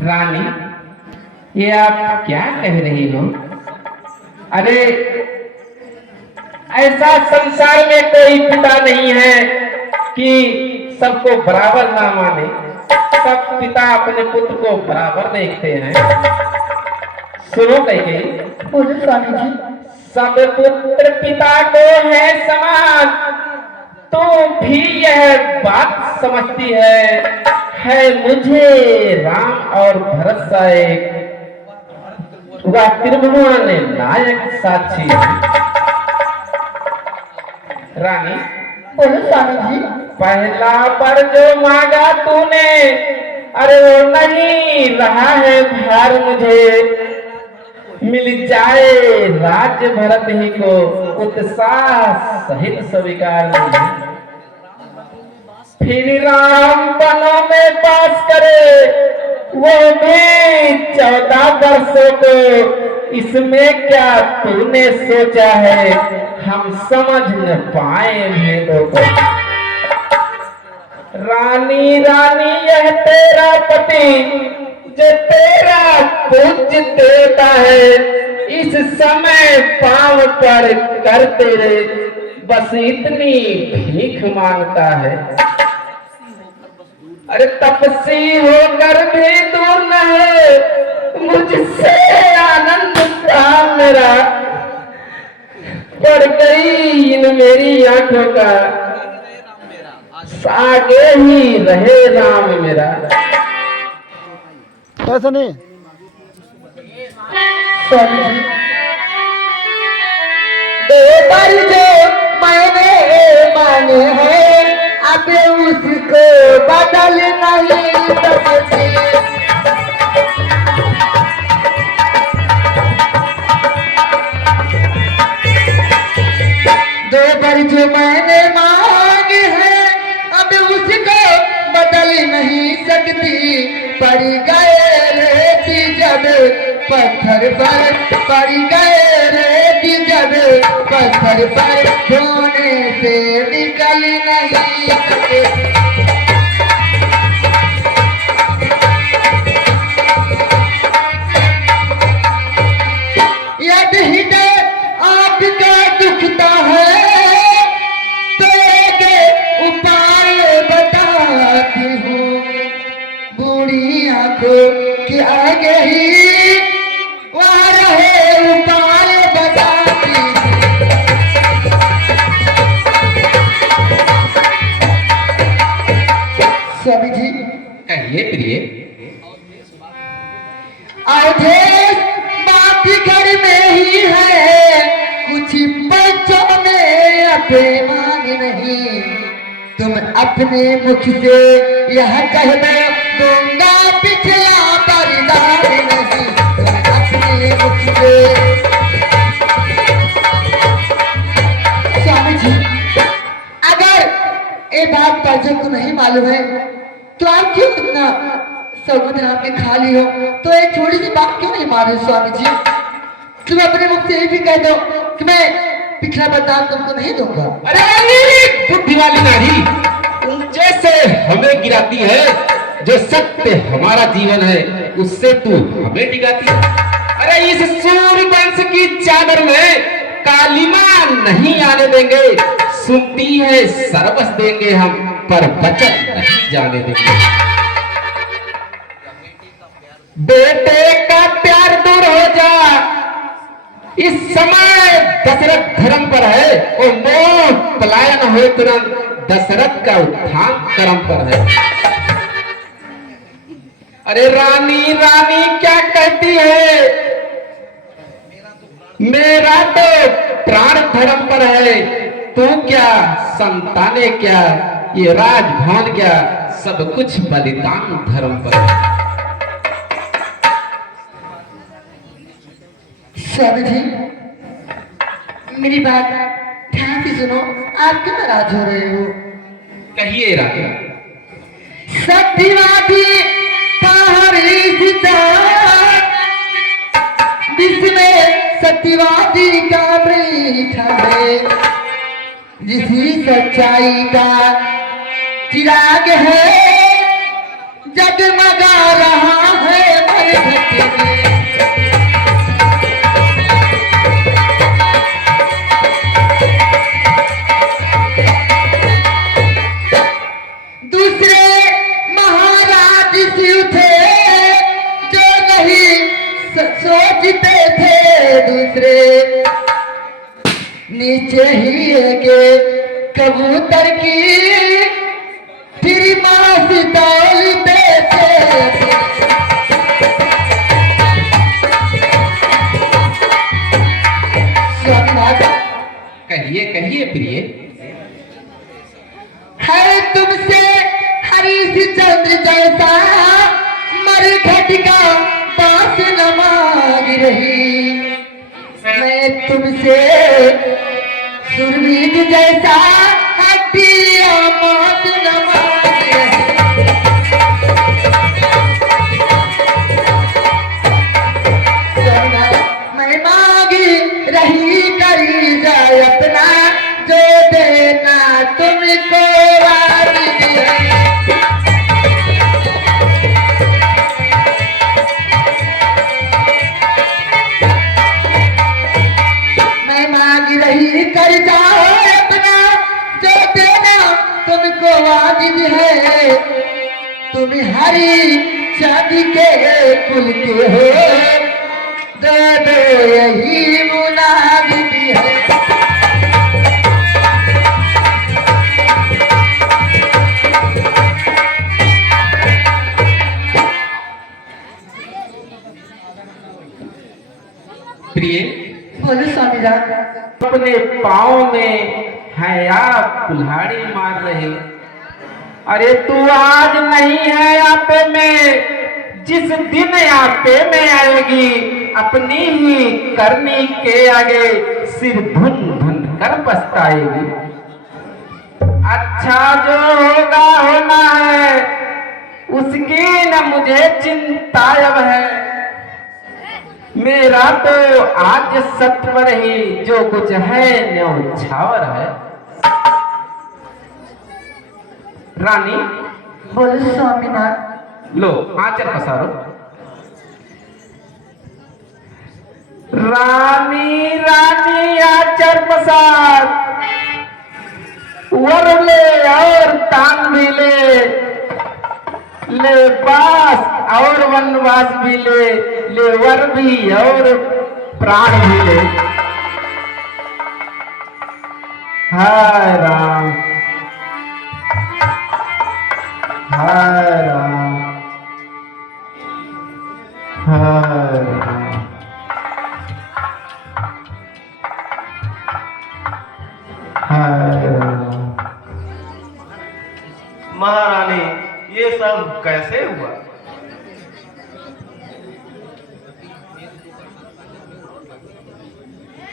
रानी, ये आप क्या कह रही हो? अरे ऐसा संसार में कोई पिता नहीं है कि सबको बराबर ना माने। सब पिता अपने पुत्र को बराबर देखते हैं। सुनो कैकेयी, बोले स्वामी जी। सब पुत्र पिता को है समान। तू भी यह बात समझती है मुझे राम और भरत सा एक वह त्रिभुवन नायक साक्षी। रानी, बोले स्वामी जी। पहला पर जो मांगा तूने, अरे वो नहीं रहा है भार मुझे। मिल जाए राज्य भरत ही को उत्साह सहित स्वीकार मुझे। फिर राम वनों में बास करे, वो भी 14 वर्षों को। इसमें क्या तूने सोचा है, हम समझ न पाए भेदों को। रानी रानी यह तेरा पति जो तेरा पूज देता है, इस समय पांव पर कर तेरे बस इतनी भीख मांगता है। अरे तपस्वी होकर भी दूर न है, मुझसे आनंद था मेरा। पड़ गई इन मेरी आंखों का, आगे ही रहे राम मेरा। कैसा नहीं देवर जो मैंने माने हैं, अब उसको बदल नहीं सकती। देवर जो मैंने मांगे हैं, अब उसको बदल नहीं सकती। पड़ गए रेती जब पत्थर पर, पड़ गए रेती जब पत्थर पर, धोने से निकल नहीं सकते। यदि हृदय आपका दुखता है तो एक उपाय बताती हूँ। बूढ़ी आंखों के आगे ही वहाँ रहे उपाय बताती हूँ। स्वामी जी, कहिए प्रिय। अवधेश बात घर में ही है, कुछ बच्चों में अभिमान नहीं। तुम अपने मुख से यह कह दो, दूंगा पिछला बरदान नहीं। तुम अपने मुख से। स्वामी जी, अगर ये बात पर्जन को नहीं मालूम है तो आप क्यों इतना सौगंध आपके खाली हो, तो एक छोटी सी बात क्यों नहीं माने स्वामी जी? तुम अपने मुख से ये भी कह दो कि मैं पिछला बरदान तुमको नहीं दूंगा। अरे बुद्धि वाली नारी, ऊंचे से हमें गिराती है, जो सत्य हमारा जीवन है उससे तू हमें डिगाती है। अरे इस सूर्य वंश की चादर में कालिमा नहीं आने देंगे। सुनती है सर्वस देंगे हम, पर वचन नहीं जाने देंगे। बेटे का प्यार दूर हो जा, इस समय दशरथ धर्म पर है, और मोह पलायन हो तुरंत, दशरथ का उत्थान कर्म पर है। अरे रानी रानी क्या कहती है, मेरा तो प्राण धर्म पर है। तू क्या संताने क्या, ये राजभवन क्या, सब कुछ बलिदान धर्म पर है। स्वामी जी, मेरी बात ध्यान से सुनो। आप क्यों नाराज हो रहे हो? कहिए रानी। सत्यवादी पहाड़ी सीता, जिसमें सत्यवादी का बैठा है, जिसी सच्चाई का चिराग है, जगमगा रहा है मरघट में। दूसरे महाराज शिव थे जो नहीं सोचते थे दूसरे, नीचे ही के कबूतर की फिर मांस तौलते थे। कहिए कहिए प्रिय। है तुमसे हरिश्चंद्र जैसा मरघट का पास न मांग रही, मैं तुमसे सुरवीर जैसा हड्डियां मांस न मांग रही। मैं मांगी रही करी जाए अपना, जो देना तुमको वाजिब है। मैं मांग रही कर जाओ अपना, जो देना तुमको वाजिब है। तुम हरी चांदी के कुल के हो, दे दो यही मुनाजिब है। प्रिय, बोलो स्वामी राम। अपने पाँव में है आप कुल्हाड़ी मार रहे। अरे तू आज नहीं है आपे में, जिस दिन आपे में आएगी अपनी ही करनी के आगे सिर भुन भुन कर पछताएगी। अच्छा जो होगा होना है, उसकी न मुझे चिंता अब है। मेरा तो आज सत्वर ही जो कुछ है न्यौछावर है। रानी, बोलो स्वामीनाथ। लो आंचल पसारो। रानी रानी आंचल पसार, वर ले और तान भी ले बास और वनवास भी ले वर भी और प्राण भी ले। हाय राम हाय राम हाय राम। हाय राम। महारानी, ये सब कैसे हुआ?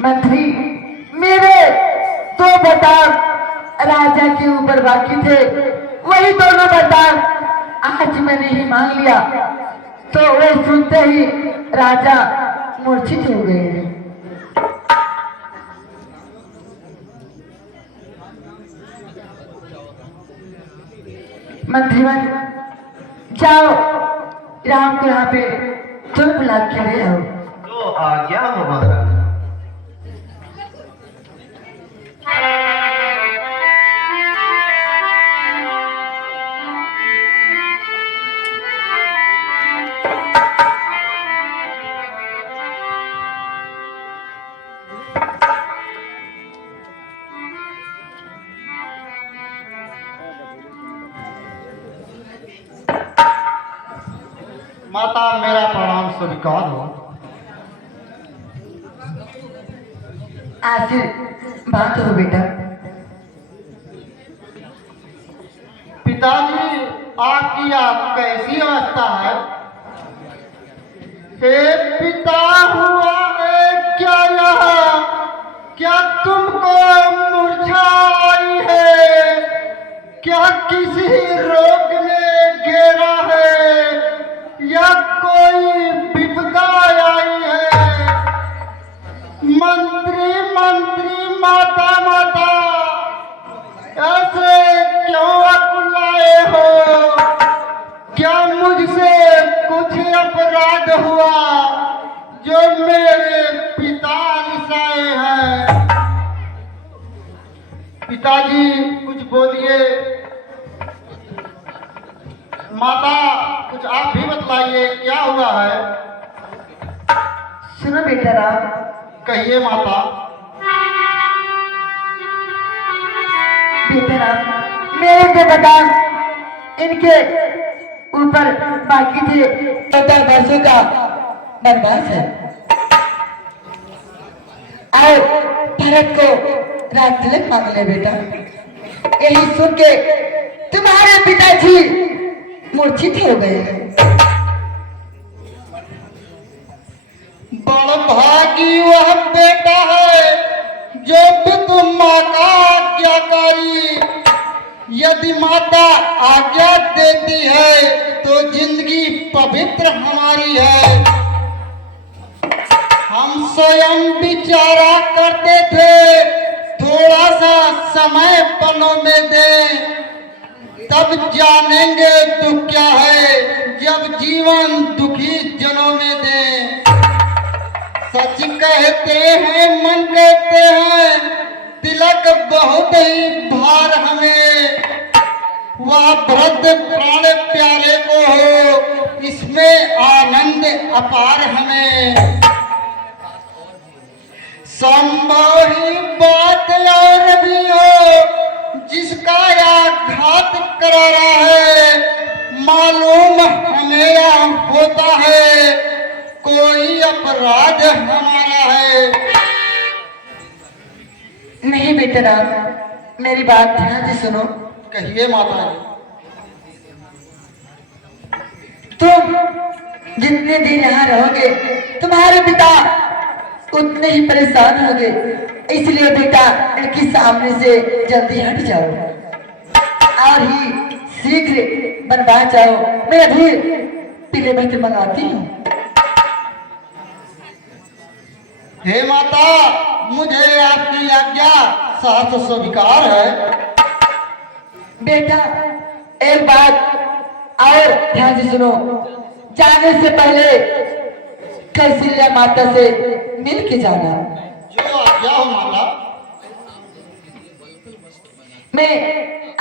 मंत्री, मेरे दो बरदान राजा के ऊपर बाकी थे, वही दोनों बरदान आज मैंने ही मांग लिया, तो वे सुनते ही राजा मूर्छित हो गए। मंत्रीवन, जाओ राम को यहाँ पे तुम बुला के ले आओ। जो आज्ञा हो महारानी। माता, मेरा प्रणाम स्वीकार हो। आशीर्वाद हो बेटा। पिताजी, आपकी आप कैसी अवस्था है? हे पिता हुआ है क्या यह? क्या तुमको मूर्छा आई है? क्या किसी रोग ने घेरा है या कोई विपदा आई है? मंत्री मंत्री, माता माता, ऐसे क्यों अकुलाए हो? क्या हुआ जो मेरे पिता रिसाए हैं। पिताजी कुछ बोलिए। माता कुछ आप भी बतलाइए क्या हुआ है। सुनो बेटा राम, कहिए माता। बेटा राम, मेरे से बता, इनके ऊपर बाकी थे 14 वर्षों का वनवास है और भरत को राज तिलक मांग ले बेटा। यही सुन के तुम्हारे पिताजी मूर्छित हो गए हैं। बड़ भागी वह बेटा है जो पितु माँ का आज्ञाकारी। यदि माता आज्ञा देती है तो जिंदगी पवित्र हमारी है। हम स्वयं विचारा करते थे थोड़ा सा समय पनों में दें, तब जानेंगे दुख क्या है जब जीवन दुखी जनों में दें। सच कहते हैं मन कहते हैं तिलक बहुत ही भार हमें। वह भरत प्राण प्यारे को हो इसमें आनंद अपार हमें। संभव ही बात और भी हो जिसका आघात करारा है। मालूम हमें या होता है कोई अपराध हमारा है। नहीं बेटा राम, मेरी बात ध्यान से सुनो। कहिए माता जी। तुम जितने दिन यहाँ रहोगे तुम्हारे पिता उतने ही परेशान होंगे। इसलिए बेटा इनके सामने से जल्दी हट जाओ और ही शीघ्र बनवा जाओ। मैं अभी पीले वस्त्र मंगाती हूँ। हे माता, मुझे आपकी आज्ञा सहर्ष स्वीकार है। बेटा एक बात और ध्यान से सुनो। जाने से पहले कौशल्या माता से मिल के जाना। जो आज्ञा हो माता। मैं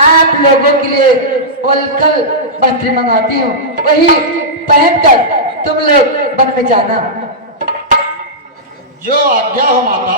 आप लोगों के लिए वलकल वस्त्र मंगाती हूँ, वही पहनकर तुम लोग वन में जाना। जो आज्ञा हो माता।